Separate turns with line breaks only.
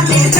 I've been